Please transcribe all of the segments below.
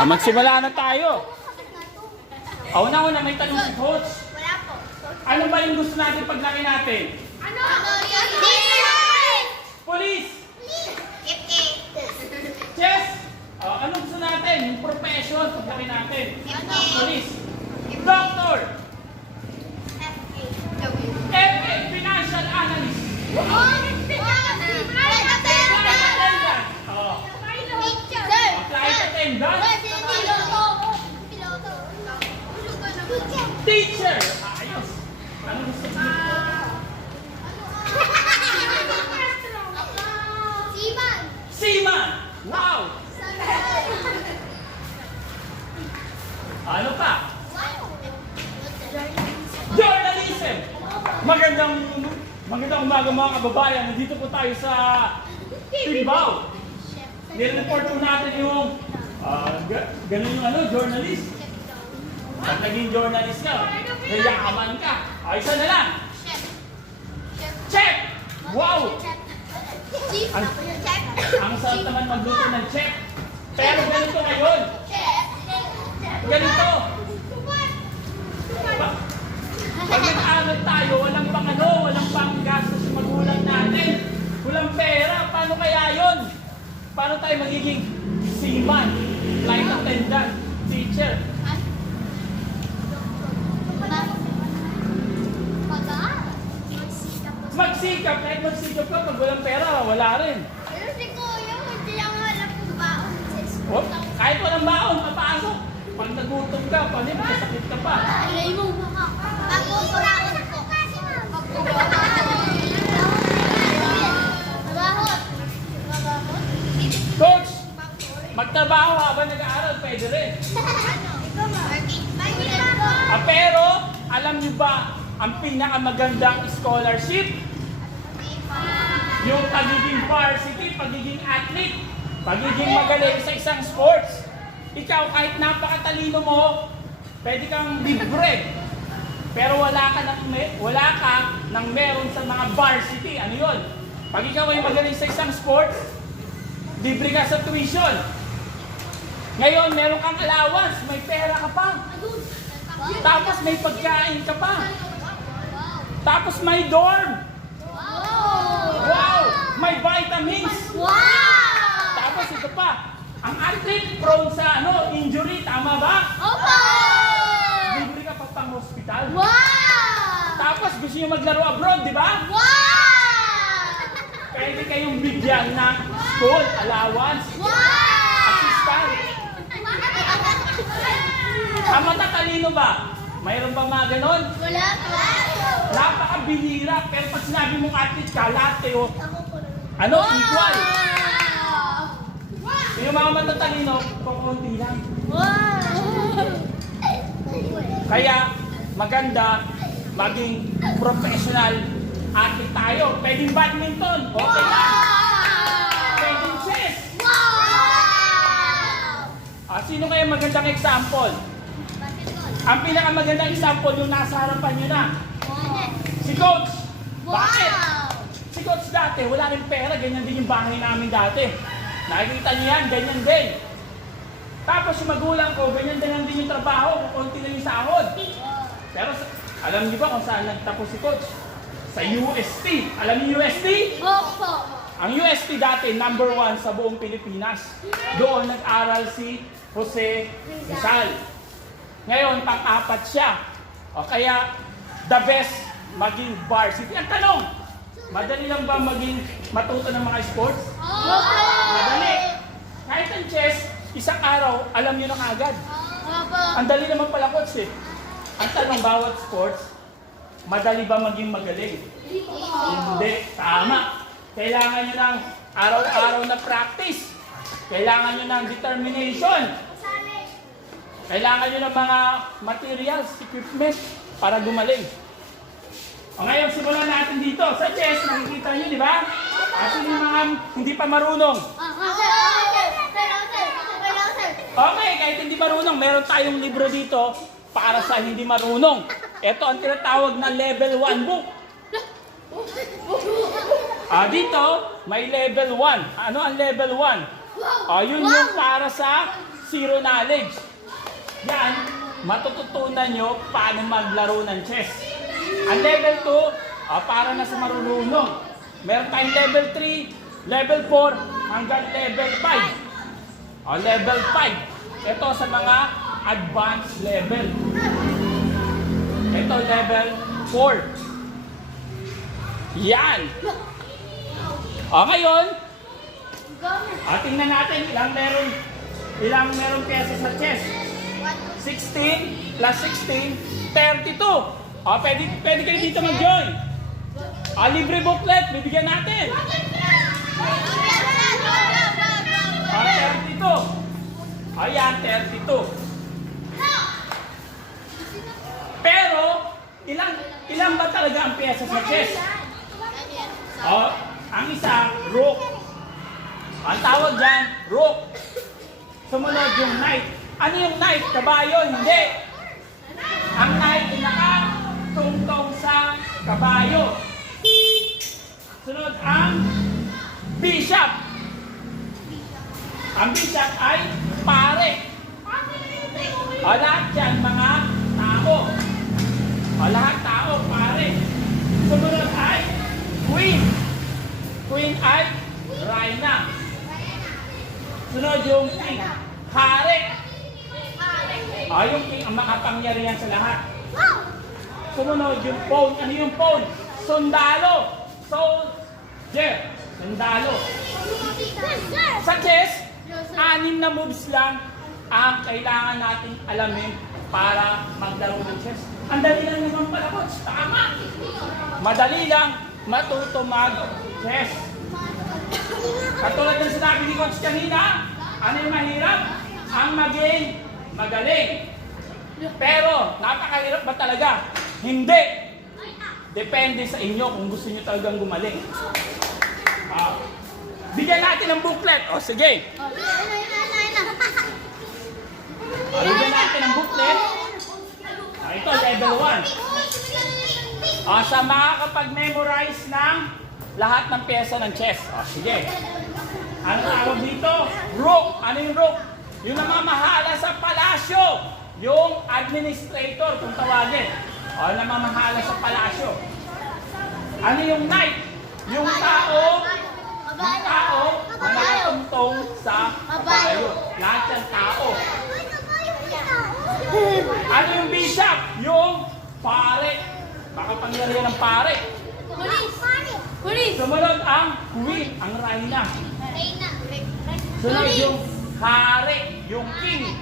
Magsimula na tayo. Una-una, may tanong si Coach. Wala po. Ano ba yung gusto natin paglaki natin? Ano? Police! Ike. Chess! Ano gusto natin? Yung profession paglaki natin? Police! Doctor! FA, Financial Analyst! Flight attendant! Flight attendant! Teacher! Ayos! Ano gusto natin? Seaman! Wow! Ano pa? Journalism! Magandang umaga mga kababayan. Nandito po tayo sa Timbao. Nireport po natin yung ganun yung journalist. Pag naging journalist ka, nayaman ka. Isa na lang. Chef! Wow! Ang sarap naman magluto ng chef. Pero ganito ngayon. Ganito. Pag nag-aaral tayo, walang pang gastos sa magulang natin. Walang pera. Paano kaya yun? Paano tayo magiging seaman, flight attendant, teacher? Magsikap. Kahit magsikap ka, pag walang pera, wala rin. Pero si Kuya, hindi lang wala kung baon sa school. Oh, kahit walang baon, papasok. Pag nagutom ka, paano masakit ka pa? Alay mo. Magpupuraon po. Mabahot. Coach, magtrabaho habang nag-aaral, pwede rin. Pero, alam niyo ba, ang pinakamagandang scholarship? Yung pagiging varsity, pagiging athlete, pagiging magaling sa isang sports. Ikaw, kahit napakatalino mo, pwede kang libre. Pero wala ka nang meron sa mga varsity. Ano yun? Pag ikaw ay magaling sa isang sports, libre ka sa tuition. Ngayon, meron kang allowance, may pera ka pa. Tapos may pagkain ka pa. Tapos may dorm. Wow! May vitamins. Tapos ito pa, ang athlete prone sa injury, tama ba? Libre ka pa pang hospital. Tapos gusto niyo maglaro abroad, di ba? Pwede kayong bigyan ng school allowance, assistant. Ang matatalino ba? Mayroon ba mga ganon? Wala. Napakabihira, pero pag sinabi mong athlete ka, lahat kayo, equal. Yung mga matatalino, kukunti lang. Kaya, maganda maging professional athlete tayo. Pwedeng badminton, okay lang. Pwedeng chess. Sino kaya magandang example? Ang pinakamagandang example yung nasa harapan nyo na. Si Coach. Bakit? Si Coach dati, wala rin pera. Ganyan din yung bahay namin dati. Nakikita niyo yan, ganyan din. Tapos yung magulang ko, ganyan din yung trabaho. Kunti lang yung sahod. Pero alam niyo ba kung saan nagtapos si Coach? Sa UST. Alam niyo UST? Ang UST dati, #1 sa buong Pilipinas. Doon nag-aral si Jose Rizal. Ngayon, pang-apat siya. O kaya, the best maging varsity. Ang tanong, madali lang ba maging matuto ng mga sports? Madali. Kahit ang chess, isang araw, alam nyo na kagad. Ang dali naman pala, Coach eh. Ang tanong, bawat sports, madali ba maging magaling? Hindi. Tama. Kailangan nyo ng araw-araw na practice. Kailangan nyo ng determination. Kailangan nyo ng mga materials, equipment para gumaling. O ngayon, simulan natin dito. Sa chess, nakikita nyo, di ba? At yung mga hindi pa marunong. Okay, kahit hindi marunong, meron tayong libro dito para sa hindi marunong. Ito ang tinatawag na level 1 book. Dito, may level 1. Ano ang level 1? Yun yung para sa zero knowledge. Yan, matututunan nyo paano maglaro ng chess. Ang level 2, para na sa marunong. Meron tayong level 3, level 4, hanggang level 5. Level 5. Ito sa mga advanced level. Ito level 4. Yan. Ngayon, tingnan natin ilang meron pyesa sa chess. 16 plus 16, 32. Pwede kayo dito mag-join. Libre booklet, bibigyan natin. 32. Ayan, 32. Pero, ilang ba talaga ang pyesa sa chess? Ang isa, rook. Ang tawag dyan, rook. Sumunod yung knight. Ano yung knight? Kabayo? Hindi. Ang knight ay nakatungtong sa kabayo. Sunod ang bishop. Ang bishop ay pare. Lahat yan mga tao. Lahat tao, pare. Sumunod ay queen. Queen ay Reyna. Sunod yung king. Hari. Yung king ang makapangyarihan sa lahat. Sumunod yung pawn. Ano yung pawn? Sundalo. Soldier. Sundalo. Sa chess, 6 na moves lang ang kailangan nating alamin para maglaro ng chess. Ang dali lang naman pala, coach. Tama. Madali lang matuto mag-chess. Katulad ng sinabi ni coach kanina, ano yung mahirap? Ang maging magaling. Pero, napakahirap ba talaga? Hindi. Depende sa inyo kung gusto nyo talagang gumaling. Bigyan natin ng booklet. Sige. Bigyan natin ng booklet. Ito, level 1. Sa makakapag-memorize ng lahat ng pyesa ng chess. Sige. Ano tawag dito? Rook. Ano yung rook? Yung namamahala sa palasyo. Yung administrator, kung tawagin. Namamahala sa palasyo. Ano yung knight? Yung tao na nakatungtong sa kabayo. Lahat yung tao. Ano yung bishop? Yung pare. Makapangyarihan ng pare. Sumunod ang queen, ang Reyna. Sunod yung hari, yung king.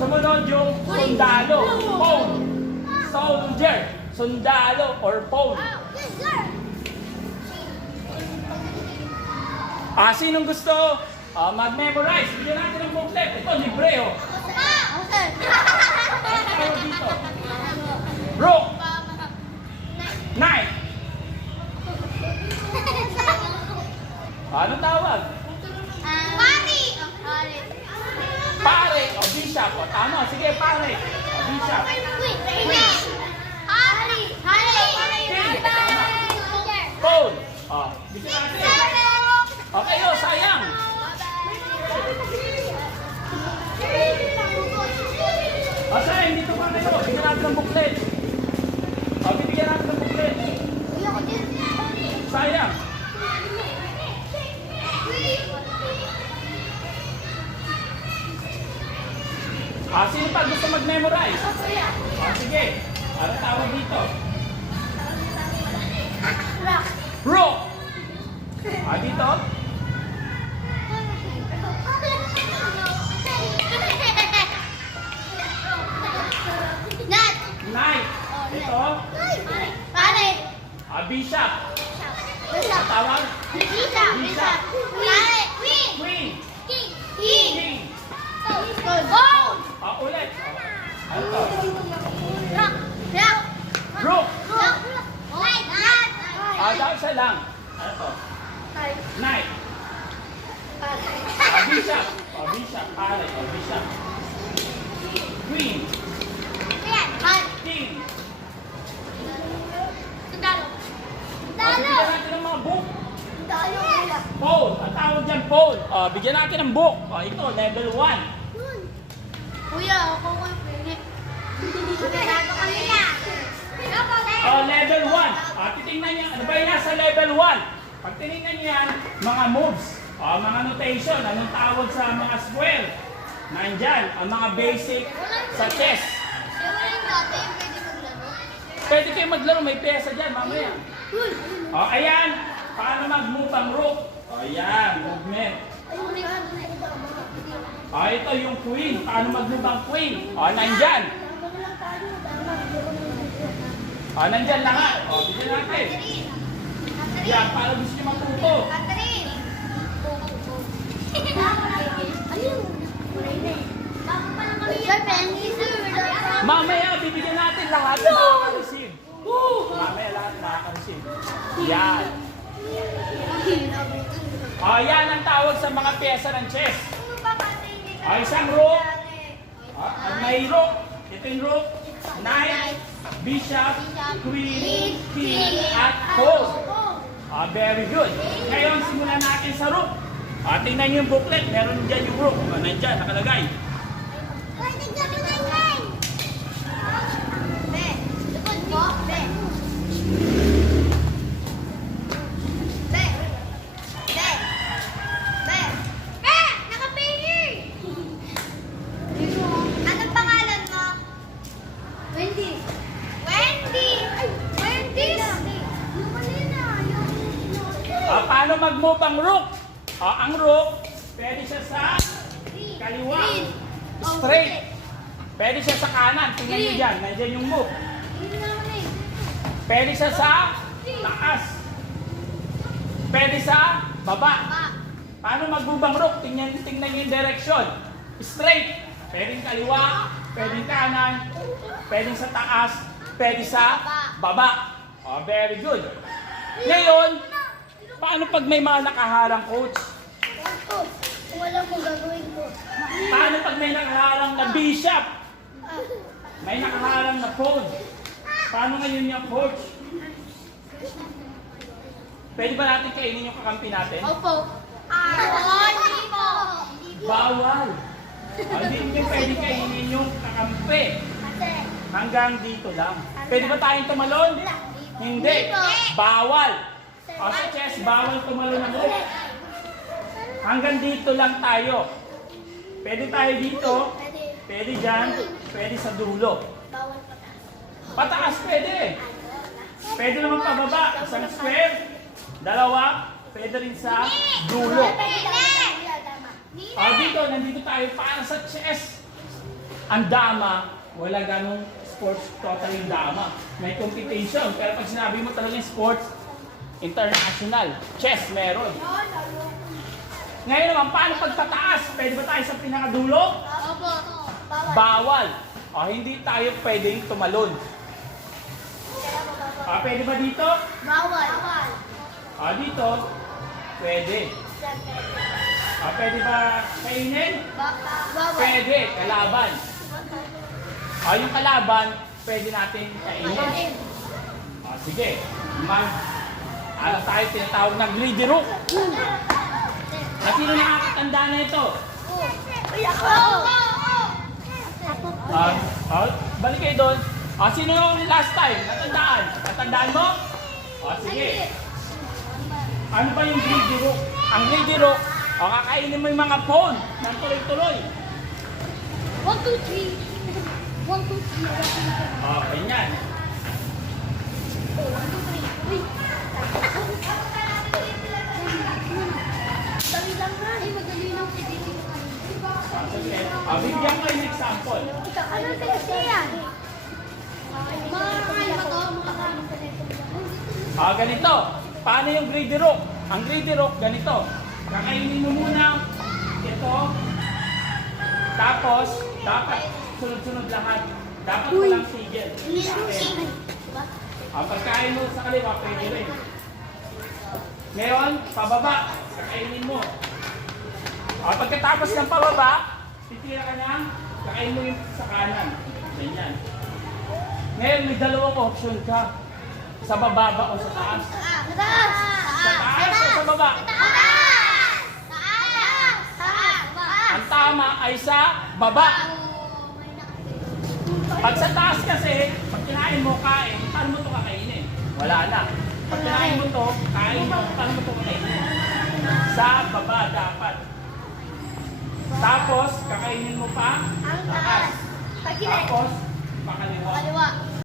Sumunod yung sundalo, pawn. Soldier, sundalo or pawn. Sinong gusto mag-memorize? Bigyan natin ng booklet. Ito, libre Tawag dito. Rook. Knight. Anong tawag? Pare o bishop. Tama, sige, pare. Bishop. Pawn. Bigyan natin. Okay, sayang. Sayang, dito pa kayo. Bigyan natin ng booklet. Bibigyan natin ng booklet. Sayang. Sino pa gusto mag-memorize? Sige. Ano tawag dito? Rook. Dito? Knight. Ito? Bishop. Tawag? Bishop. Queen. King. Ulit. Ano to? Rook. Daw isa lang. Ano to? Knight. Bishop. Bishop. Pare. Bishop. Queen. King. Bigyan natin ng mga book. Pawn. Ang tawag dyan, pawn. bigyan natin ng book. Ito, level 1. Kuya, ako ko pwede. Sabi ko kanina. Level 1. Titingnan niyo, ano ba yung nasa level 1? Pag tinignan niyo yan, mga moves, mga notation, anong tawag sa mga square. Nandyan, ang mga basic sa chess. Wala yung dati, pwede maglaro. Pwede kayo maglaro, may pyesa dyan, mamaya. Ayan, paano mag-move ang rook? Ayan, movement. Ito yung queen, paano mag-move ang queen? Nandyan. Nandyan na nga. Bigyan natin. Yan, paano gusto niyo matuto? Catherine! Sir, pengi, sir. Mamaya, bibigyan natin lahat na makaka-receive. Mamaya lahat makaka-receive. Yan. Yan ang tawag sa mga pyesa ng chess. Isang rook. May rook. Ito yung rook. Knight, bishop, queen, king, at pawn. Very good. Ngayon, simulan natin sa rook. Tingnan niyo yung booklet. Meron dyan yung rook. Nandyan, nakalagay. Anong pangalan mo? Wendy. Wendy! Wendy! Paano mag-move ang rook? Ang rook, pwede siya sa kaliwa. Straight. Pwede siya sa kanan. Tingnan niyo dyan. Nandiyan yung move. Pwede siya sa taas. Pwede sa baba. Paano mag-move ang rook? Tingnan niyo yung direction. Straight. Pwedeng kaliwa. Pwedeng kanan. Pwedeng sa taas. Pwede sa baba. Very good. Ngayon, paano pag may mga nakaharang, coach? Wala mong gagawin ko. Paano pag may nakaharang na bishop? May nakaharang na pawn? Paano ngayon yung coach? Pwede ba natin kainin yung kakampi natin? Opo. Hindi po. Bawal. Hindi nyo pwede kainin yung kakampi. Hanggang dito lang. Pwede ba tayong tumalon? Hindi. Bawal. Sa chess, bawal tumalon ng rook. Hanggang dito lang tayo. Pwede tayo dito. Pwede dyan. Pwede sa dulo. Bawal pataas. Pataas pwede. Pwede naman pababa. Isang square. Dalawa. Pwede rin sa dulo. Dito, nandito tayo para sa chess. Ang dama, wala ganong sports totally dama. May competition. Pero pag sinabi mo talagang sports, international. Chess meron. Ngayon naman, paano pagpataas? Pwede ba tayo sa pinakadulo? Opo. Bawal. Hindi tayo pwedeng tumalon. Pwede ba dito? Bawal. Dito, pwede. Pwede ba kainin? Bawal. Pwede, kalaban. Yung kalaban, pwede natin kainin. Sige. Ano tayo tinatawag ng greedy rook? Sino nakakatanda na ito? Balik kayo doon. Sino yung last time? Natandaan? Natandaan mo? Sige. Ano ba yung greedy rook? Ang greedy rook, kakainin mo yung mga pawn ng tuloy-tuloy. 1, 2, 3. 1, 2, 3. Ganyan. 1, 2, 3. Uy. Dali lang nga. Ay, madali lang. Sige. Bigyan ko yung example. Ano kasi yan? Mga kalma to, mga kalma. Ganito. Paano yung greedy rook? Ang greedy rook, ganito. Kakainin mo muna ito. Tapos, dapat sunod-sunod lahat. Dapat walang sigil. Pagkain mo sa kaliwa, pwede rin. Ngayon, pababa. Kakainin mo. Pagkatapos ng pababa, titira ka na, kakain mo yung sa kanan. Ganyan. Ngayon, may dalawang option ka. Sa bababa o sa taas. Taas! Sa taas o sa baba? Taas! Taas! Ang tama ay sa baba. Pag sa taas kasi, pag kinain mo, kain, paano mo ito kakainin? Wala na. Pag kinain mo ito, kain mo, paano mo ito kakainin? Sa baba dapat. Tapos, kakainin mo pa, Ang taas. Pag kinain. tapos, pakaliwa. Kaliwa.